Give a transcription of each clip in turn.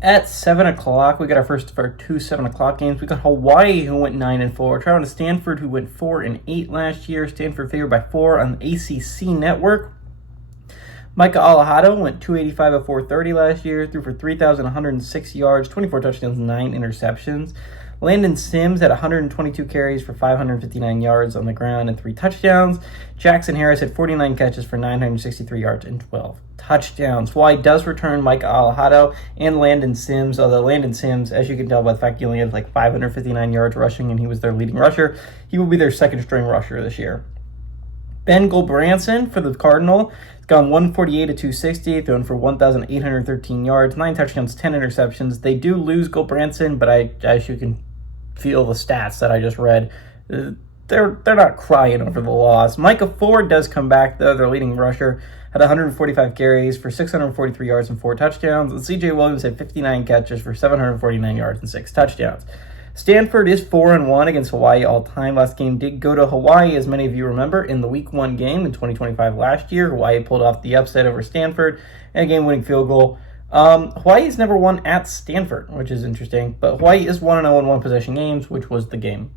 At 7 o'clock, we got our first of our two 7 o'clock games. We got Hawaii, who went 9-4. Traveling to Stanford, who went 4-8 last year. Stanford favored by 4 on the ACC network. Micah Alejado went 285 of 430 last year, threw for 3,106 yards, 24 touchdowns, 9 interceptions. Landon Sims had 122 carries for 559 yards on the ground and 3 touchdowns. Jackson Harris had 49 catches for 963 yards and 12 touchdowns. Hawaii does return Micah Alejado and Landon Sims, although Landon Sims, as you can tell by the fact he only had like 559 yards rushing and he was their leading rusher, he will be their second string rusher this year. Ben Gulbranson for the Cardinal has gone 148 of 260, thrown for 1,813 yards, 9 touchdowns, 10 interceptions. They do lose Gulbranson, but as you can feel the stats that I just read, they're not crying over the loss. Micah Ford does come back, though, their leading rusher, had 145 carries for 643 yards and 4 touchdowns. And C.J. Williams had 59 catches for 749 yards and 6 touchdowns. Stanford is 4-1 against Hawaii all time. Last game did go to Hawaii, as many of you remember, in the Week 1 game in 2025 last year. Hawaii pulled off the upset over Stanford and a game-winning field goal. Hawaii has never won at Stanford, which is interesting, but Hawaii is 1-0 in one-possession games, which was the game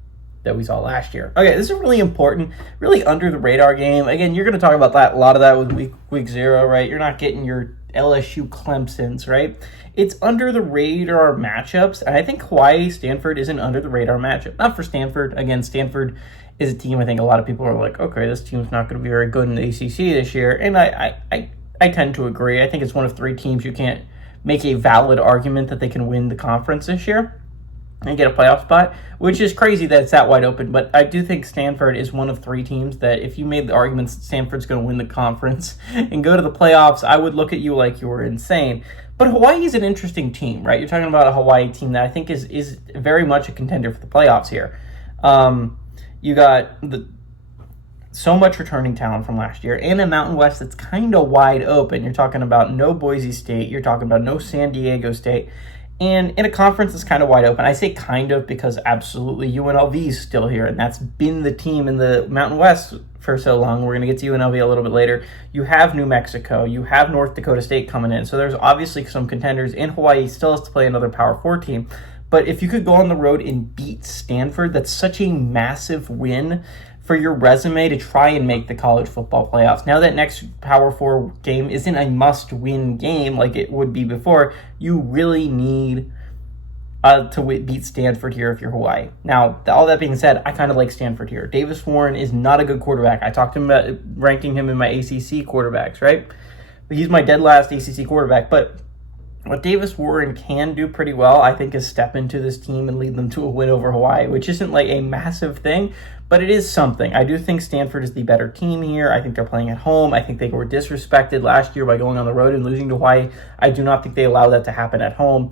that we saw last year. Okay, this is a really important, really under-the-radar game. Again, you're going to talk about that, a lot of that with week 0, right? You're not getting your LSU Clemsons, right? It's under-the-radar matchups, and I think Hawaii-Stanford is an under-the-radar matchup. Not for Stanford. Again, Stanford is a team I think a lot of people are like, okay, this team's not going to be very good in the ACC this year, and I tend to agree. I think it's one of 3 teams you can't make a valid argument that they can win the conference this year and get a playoff spot, which is crazy that it's that wide open. But I do think Stanford is one of 3 teams that if you made the arguments that Stanford's going to win the conference and go to the playoffs, I would look at you like you were insane. But Hawaii is an interesting team, right? You're talking about a Hawaii team that I think is very much a contender for the playoffs here. You got so much returning talent from last year, and a Mountain West that's kind of wide open. You're talking about no Boise State. You're talking about no San Diego State. And in a conference that's kind of wide open, I say kind of because absolutely UNLV is still here, and that's been the team in the Mountain West for so long. We're going to get to UNLV a little bit later. You have New Mexico. You have North Dakota State coming in. So there's obviously some contenders, and Hawaii still has to play another Power 4 team. But if you could go on the road and beat Stanford, that's such a massive win for your resume to try and make the college football playoffs. Now that next Power 4 game isn't a must-win game like it would be before, you really need to beat Stanford here if you're Hawaii. Now, all that being said, I kind of like Stanford here. Davis Warren is not a good quarterback. I talked to him about ranking him in my ACC quarterbacks, right? He's my dead last ACC quarterback, but what Davis Warren can do pretty well, I think, is step into this team and lead them to a win over Hawaii, which isn't like a massive thing, but it is something. I do think Stanford is the better team here. I think they're playing at home. I think they were disrespected last year by going on the road and losing to Hawaii. I do not think they allow that to happen at home.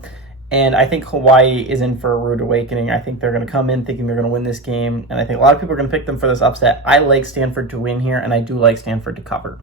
And I think Hawaii is in for a rude awakening. I think they're going to come in thinking they're going to win this game. And I think a lot of people are going to pick them for this upset. I like Stanford to win here, and I do like Stanford to cover.